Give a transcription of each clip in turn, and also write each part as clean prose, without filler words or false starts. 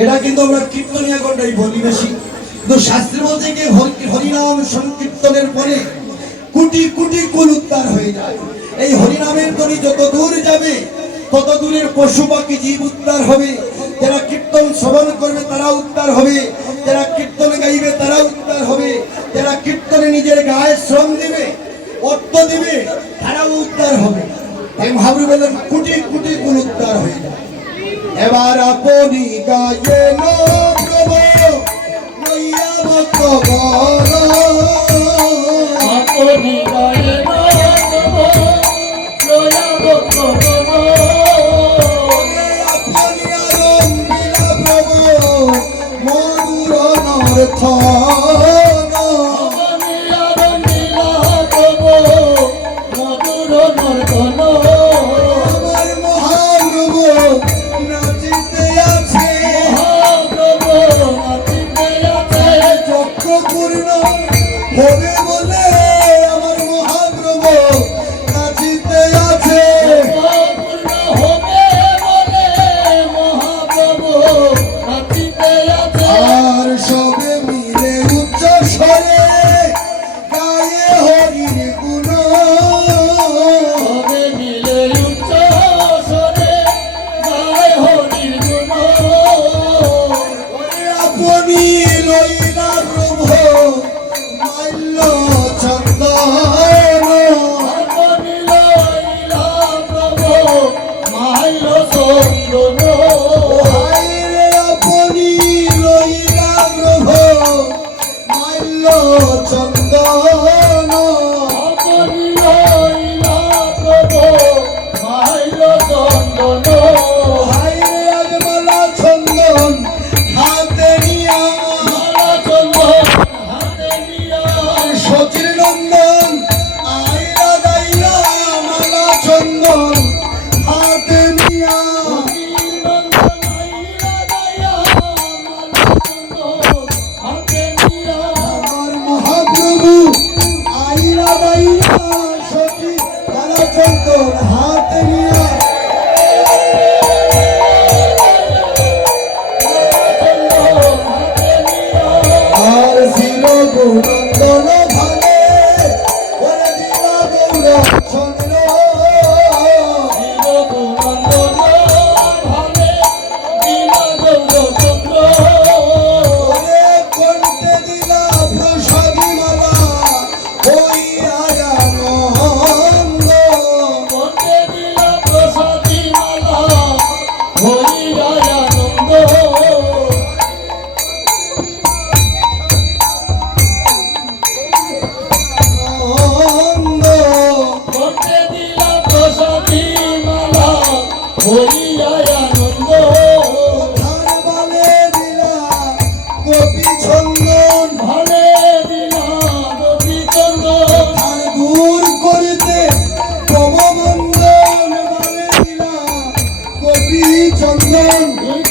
এটা কিন্তু আমরা কীর্তনীয় গণ্ডাই বলি বেশি, কিন্তু শাস্ত্রে বলতে গিয়ে হরিনাম সংকীর্তনের পরে কোটি কোটি কুল উদ্ধার হয়ে যায়। এই হরিনামের ধ্বনি যত দূর যাবে তত দূরের পশু পাখি জীব উদ্ধার হবে। যারা কীর্তন শ্রবণ করবে তারা উদ্ধার হবে, যারা কীর্তন গাইবে তারা উদ্ধার হবে, যারা কীর্তনে নিজের গায়ে শ্রম দিবে অর্থ দিবে তারাও উদ্ধার হবে। তাই মহাপ্রভু বললেন কোটি কোটি কুল উদ্ধার হয়ে যায়। এবার আপনি গায়েন প্রভু লইয়া ভক্ত বর, আপনি গায়েন প্রভু লইয়া ভক্ত বর, আপনি আরম্ভিলা প্রভু মধুর নর্থন, আপনি আরম্ভিলা প্রভু মধুর নর্তন, আমার মহাপ্রভু নাচিতে আছে, মহাপ্রভু নাচিতে আছে, চক্র পূর্ণ হবে বলে আমার মহাপ্রভু নাচিতে আছে। পূর্ণ হবে বলে মহাপ্রভু নাচিতে আছে, আর সবে মিলে উচ্চ স্বরে গায়ে হরির গুণ, সবে মিলে উচ্চ স্বরে গায় হরির গুণ, আপনি লইলা প্রভু মাল্য চন্দন, আপনি লইলা প্রভু মাল্য চন্দন, হায়রে আপনি লইলা প্রভু মাল্য চন্দন, আপনি লইলা প্রভু মাল্য চন্দন, হায়রে আজমালা চন্দন হাতে নিয়া, মালা চন্দন হাতে নিয়া, সচির নন্দন আইলা দাইলা মালা চন্দন হাতে নিয়া, নন্দন আইলা দায়া মালা চন্দন হাতে নিয়া, আমার মহাপ্রভু আইলা দাইলা সচির মালা চন্দন হাতে নিয়া, আর ছিল গৌরন্দন ভালে ওরে দিলা গৌর চন্দ্র, ওরে কণ্ঠে দিলা প্রসাদী মালা হইয়া আনন্দ, আনন্দ ধান বালে দিলা গোপী চন্দন, ধান দূর করিতে পববন্ধন বালে দিলা গোপী চন্দন, ধান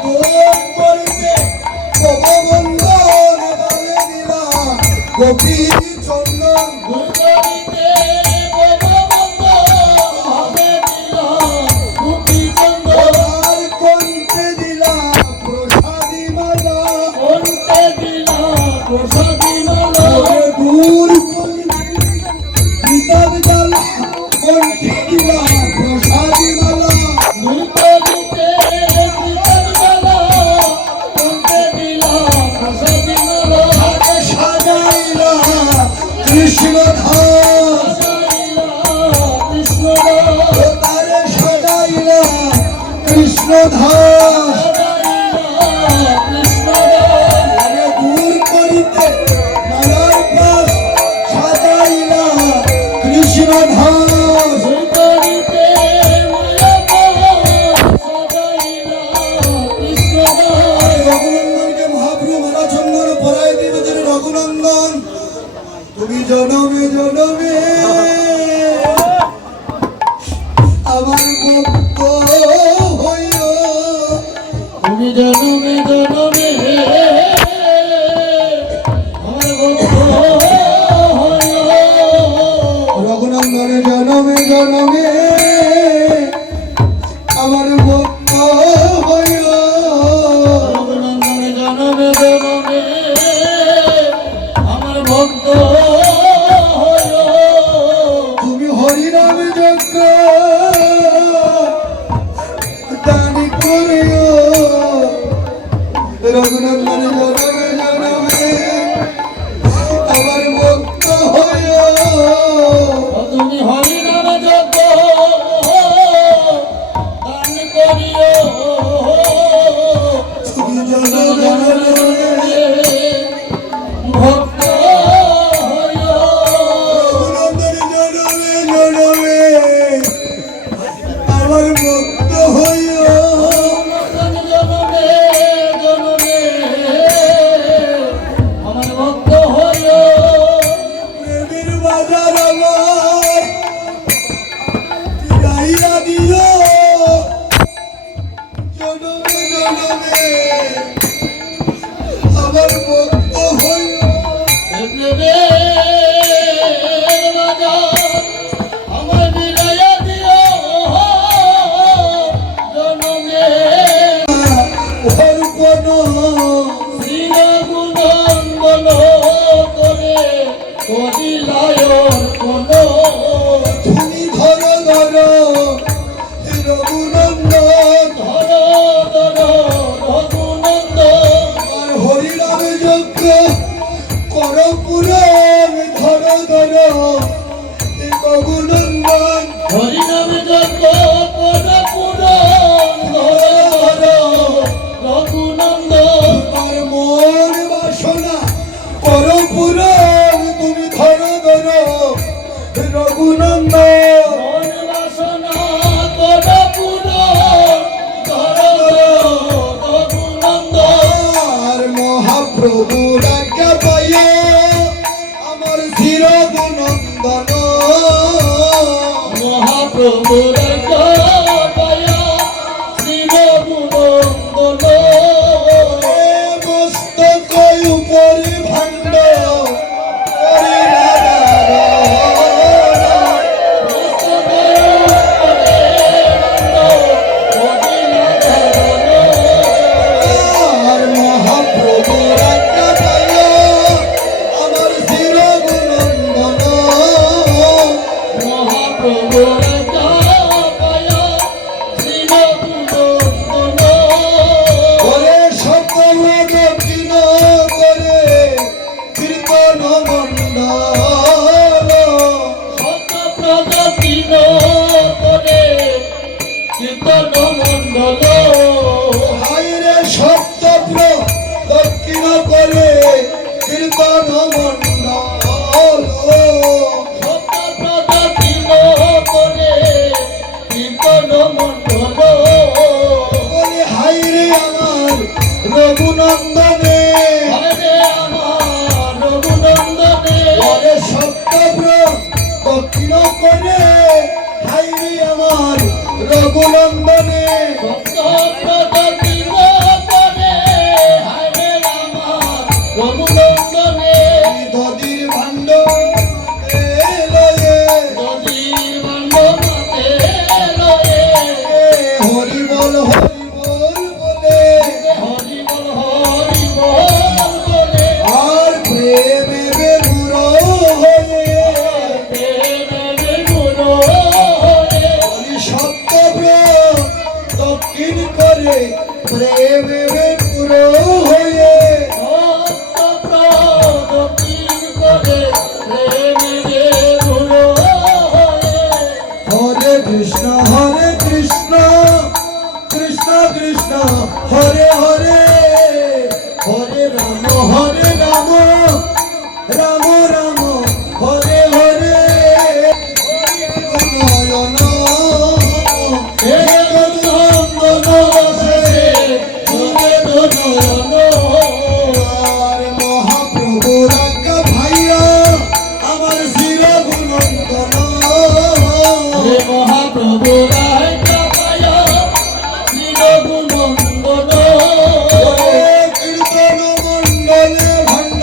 দূর করিতে পববন্ধন বালে দিলা গোপী চন্দন, আর কণ্ঠে দিলা প্রসাদী মালা ওরে দূর করিতে বিতাব জ্বালা কণ্ঠে দিলা প্রসাদী মালা, তাকে সাজাইলা কৃষ্ণ ধাস, ও তারে সাজাইলা কৃষ্ণ ধাস, আরে দূর করিতে মালার পাশ সাজাইলা কৃষ্ণ ধাস, রঘুনন্দনকে মহাপ্রভু মালা চন্দন পরায় দিব যেন রঘুনন্দন তুমি জনমে জনমে আমার ভক্ত হইও, তুমি জনমে জনমে আমার ভক্ত হইও, রঘুনন্দন জনমে করিলায়র কোন তুমি ধরো ধরো রঘুনন্দন ধর ধর রঘুনন্দ আর হরিনামে যজ্ঞ কর পুরাণ ধরো ধরো রঘুনন্দন হরিনামে যজ্ঞ পদ পুরাণ ধর ধর রঘুনন্দ আর মন বাসনা কর পুরাণ তুমি ধরো ধরো রঘুনন্দন মন বাসনা পদ পুরাণ ধর ধর রঘুনন্দ আর মহাপ্রভুর আজ্ঞা পাইয়া আমার ধীর গুণন্দন মহাপ্রভুর পায়া শ্রী রঘুনন্দন মস্তক উপরে ভাণ্ড আর মহাপ্রভুর আজ্ঞা পাইয়া আমার ধীর গুণন্দন মহাপ্রভুর পায়া শ্রী রঘুনন্দন ওরে সপ্তম দক্ষিণ করে কীর্তন মণ্ডল সত্যপ্রদক্ষিণ করে কীর্তন মণ্ডল হাইরে সপ্তপ্র দক্ষিণ করে কীর্তন মণ্ডল সত্যপ্রদক্ষিণ করে কীর্তন মণ্ডল বলে হাইরে আমার রঘুনন্দনে হরে আমার রঘুনন্দনে ওরে সপ্তপ্র দক্ষিণ করে হাইরে আমার রঘুনন্দনে সত্যপ্রদক্ষিণ করে হরে আমার রঘুনন্দনে দদির ভাণ্ড লয়ে নদীর বান্ধবতে লয়ে হরি বল বলে হরি বল বলে আর প্রেমে বেগুর হয়ে প্রেমে গুরু হয়ে হরি সপ্তপ্র দক্ষিণ করে প্রেমে বেগুর হয়ে সত্যপ্রদক্ষিণ করে প্রেমে গুরু হয়ে হরে কৃষ্ণ কৃষ্ণ কৃষ্ণ হরে হরে হরে রাম রাম রাম হরে হরে নয়ন হে রঘুনন্দন শেষে তুমি নয়ন আর মহাপ্রভুর আজ্ঞা ভাইয়া আমার শির গুণন্দন হে মহাপ্রভু রায় পায়া শ্রী রঘুনন্দন কীর্তন মণ্ডলে ভণ্ড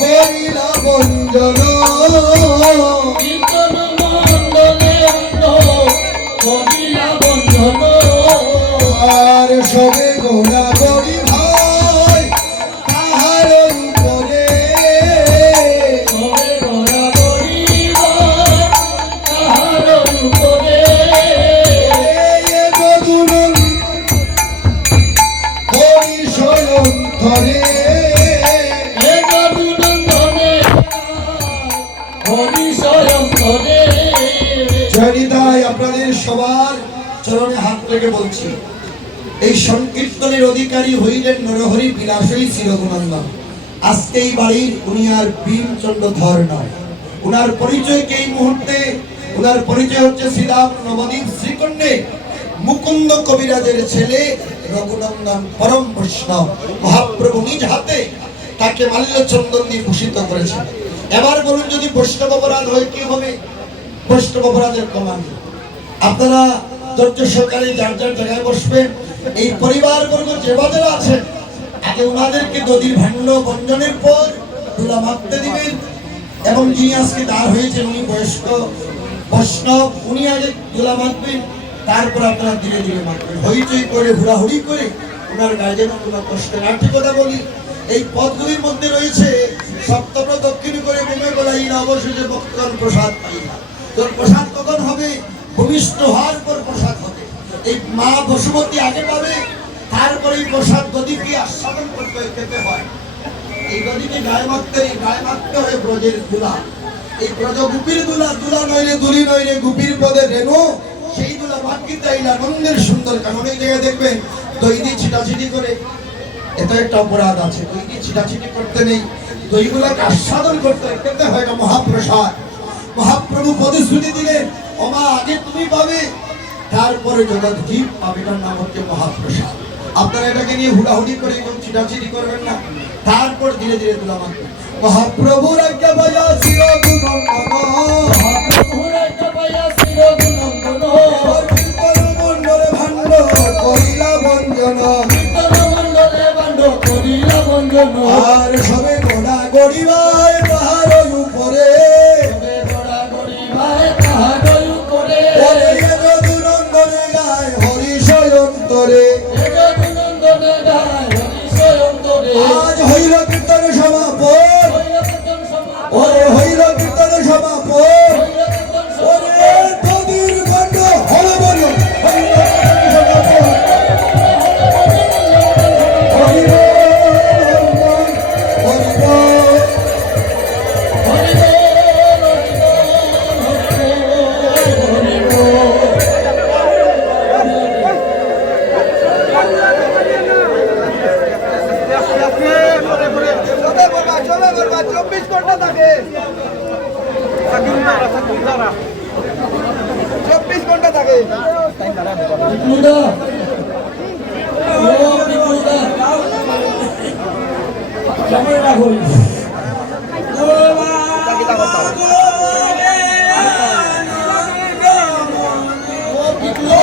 করিলা বঞ্জন কীর্তন মণ্ডলে করিলা বন্ধন আর সবে গোড়া গড়ি ভাই তাহার উপরে সবে বরাবরি তাহার উপরে যদুনন হরি শয়ন ধরে হে রঘুনন্দনে হরি স্বয়ং করে জয়নিতাই আপনাদের সবার চরণে হাত রেখে বলছি, এই সংকীর্তনের অধিকারী হইলেন নরহরি বিলাসী শ্রী রঘুনন্দন। আজকে এই বাড়ির উনি আর ভীমচন্দ্র ধর নয়, উনার পরিচয়কে এই মুহূর্তে উনার পরিচয় হচ্ছে শ্রীরাম নবদ্বীপ শ্রীকণ্ডে মুকুন্দ কবিরাজের ছেলে রঘুনন্দন পরম বৈষ্ণব। মহাপ্রভু নিজ হাতে তাকে মাল্য চন্দন দিয়ে ভূষিত করেছেন। এবার বলুন, যদি বৈষ্ণব অপরাধ হয় কি হবে? বৈষ্ণব অপরাধের প্রমাণ আপনারা ধৈর্য সহকারে যার যার জায়গায় বসবেন। এই পরিবারবর্গ যে বাজারে আছেন, আগে ওনাদেরকে দধির ভাণ্ড বঞ্জনের পর তুলা মাপতে দিবেন, এবং যিনি আজকে দাঁড় হয়েছেন উনি বয়স্ক বৈষ্ণব, উনি আগে তুলা মাপবেন, তারপর আপনারা ধীরে ধীরে মাপবেন। হইচই করে হুড়াহুড়ি করে ওনার গায়ে যেন কোনো কষ্ট না। ঠিক কথা বলি, এই পদগুলির মধ্যে রয়েছে সপ্তম দক্ষিণ করে ঘুমে গলাই না, অবশেষে ভক্তগণ প্রসাদ পাই না। তোর প্রসাদ কখন হবে? ভূমিষ্ঠ হওয়ার পর প্রসাদ হবে। এই মা বসুমতী আগে পাবে, তারপরে এই প্রসাদ গদিকে আস্বাদন করতে খেতে হয়। এই গদিকে গায়ে মাখতে হয় ব্রজের দুলা। এই ব্রজ গুপির দুলা, দুলা নইলে দুলি নইলে গুপির পদে রেণু, সেই দুলা মাতৃতা এই আনন্দের সুন্দর। কারণ অনেক জায়গায় দেখবেন দই দিয়ে ছিটাছিটি করে, এত একটা অপরাধ আছে। দই দিয়ে ছিটাছিটি করতে নেই, দইগুলাকে আস্বাদন করতে হয়, খেতে হয়। এটা মহাপ্রসাদ। মহাপ্রভু প্রতিশ্রুতি দিলেন, ওমা আগে তুমি পাবে, তারপরে জগৎ জীব পাবে। এটার নাম হচ্ছে মহাপ্রসাদ। আপনারা এটাকে নিয়ে হুড়াহুড়ি করে এবং ছিটাছিটি করবেন না, তারপর ধীরে ধীরে তুলা মানবেন। মহাপ্রভুর আজ্ঞা পাইয়া চিরগুণমঙ্গল, মহাপ্রভুর আজ্ঞা পাইয়া চিরগুণমঙ্গল, মণ্ডলে ভাণ্ড করিলা বঞ্জন, মণ্ডলে ভাণ্ড করিলা বঞ্জন, আর সবে গোড়া গড়িবায় তাহার উপরে, তবে গোড়া গরিবায় তাহার উপরে, দুরঙ্গনে গায় হরিষয় অন্তরে। জগদনন্দনে গায় হরিষয় অন্তরে, আজ হইল কীর্তন সমাপন, হইল কীর্তন সমাপন, ওরে হইল কীর্তন সমাপন, হইল কীর্তন ওরে সমাপন, তোদের গণ্ড হল বল, হইল কীর্তন সমাপন। হরি বল, হরি বল, হরি বল, হরি বল, হরি বল। চলে বলবা 24 ঘন্টা থাকে 24 ঘন্টা থাকে বিপ্লুদা, ও বিপ্লুদা, কেমন রাখো? ও বিপ্লু,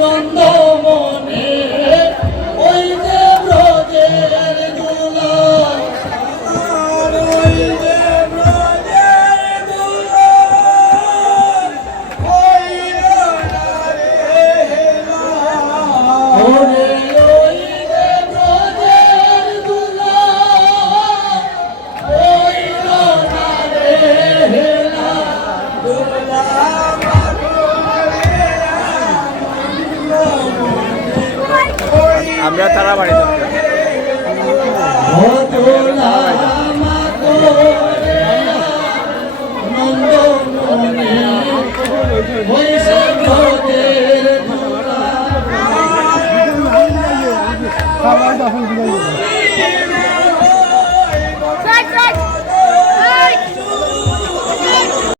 নন্দ মনে ওই যে ব্রজের দুলা, ওই যে ব্রজের দুলা, ওই ওরে ওই যে ব্রজের দুলা, ওই রে হেলা দুলা। আমরা তারা বাড়ি ও তোলা মা তোরে নন্দ